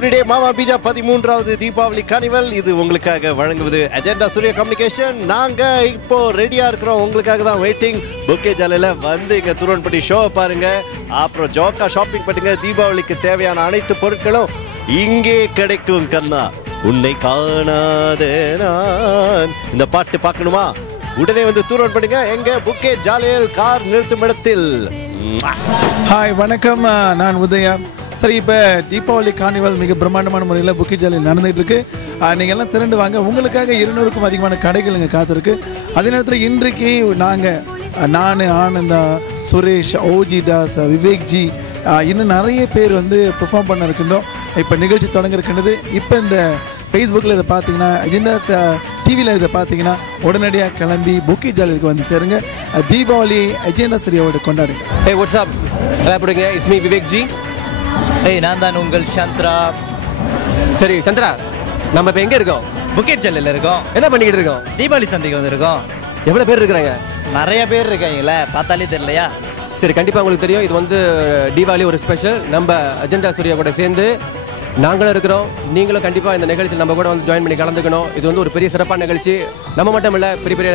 Everyday மாமா பீஜா 13வது Deepavali carnival இது உங்களுக்காக வழங்குவது அஜெண்டா சூர்யா கம்யூனிகேஷன். நாங்க இப்போ ரெடியா இருக்கிறோம், உங்களுக்காக தான் வெயிட்டிங். புக்கே ஜாலையில வந்து இங்க துருவன்பட்டி ஷோ பாருங்க, அப்புறம் ஜோக்கா ஷாப்பிங் பண்ணுங்க. தீபாவளிக்கு தேவையான அனைத்து பொருட்களும் இங்கே கிடைக்கும். கண்ணா உன்னை காணாத நான் இந்த பாட்டு பார்க்கணுமா? உடனே வந்து தூரன் பண்ணுங்க எங்க புக்கே ஜாலையில் கார் நிறுத்தும் இடத்தில். ஹாய் வணக்கம், நான் உதயா. சரி, இப்போ தீபாவளி கார்னிவல் மிக பிரம்மாண்டமான முறையில் புக்கே ஜாலையில் நடந்துகிட்டு இருக்கு. நீங்கள் எல்லாம் திரண்டு வாங்க, உங்களுக்காக 200க்கும் அதிகமான கடைகள் இங்கே காத்திருக்கு. அதே நேரத்தில் இன்றைக்கு நான் ஆனந்தா, சுரேஷ், ஓஜி தாஸ், விவேக் ஜி, இன்னும் நிறைய பேர் வந்து பெர்ஃபார்ம் பண்ண இருக்கின்றோம். இப்போ நிகழ்ச்சி தொடங்க இருக்கின்றது. இப்போ இந்த ஃபேஸ்புக்கில் இதை பார்த்தீங்கன்னா, அஜெண்டா டிவியில் இதை பார்த்தீங்கன்னா உடனடியாக கிளம்பி புக்கே ஜாலைக்கு வந்து சேருங்க. தீபாவளி அஜெண்டா சூர்யாவோட கொண்டாடுங்க. Hey, what's up? நல்லா போடுங்க. It's me Vivek G. நான் தான் உங்கள் சந்திரா. சரி சந்திரா, நம்ம இப்போ எங்கே இருக்கோம்? புக்கே ஜாலையில் இருக்கோம். என்ன பண்ணிக்கிட்டு இருக்கோம்? தீபாவளி சந்தைக்கு வந்திருக்கோம். எவ்வளோ பேர் இருக்கிறாங்க? நிறைய பேர் இருக்காங்களே, பார்த்தாலே தெரியலையா? சரி, கண்டிப்பாக உங்களுக்கு தெரியும். இது வந்து தீபாவளி ஒரு ஸ்பெஷல். நம்ம அஜெண்டா சூர்யா கூட சேர்ந்து நாங்களும் இருக்கிறோம். நீங்களும் கண்டிப்பாக இந்த நிகழ்ச்சியில் நம்ம கூட வந்து ஜாயின் பண்ணி கலந்துக்கணும். இது வந்து ஒரு பெரிய சிறப்பான நிகழ்ச்சி. நம்ம மட்டும் இல்லை, பெரிய பெரிய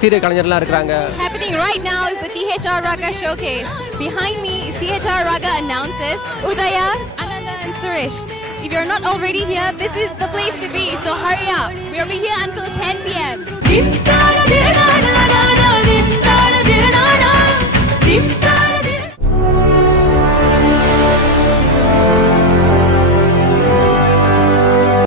சீரியல் கலைஞர்லாம் இருக்கிறாங்க. Happening right now is the THR Raga showcase. Behind me is THR Raga announces Udaya, Ananda and Suresh. If you're not already here, this is the place to be. So hurry up. We'll be here until 10 p.m.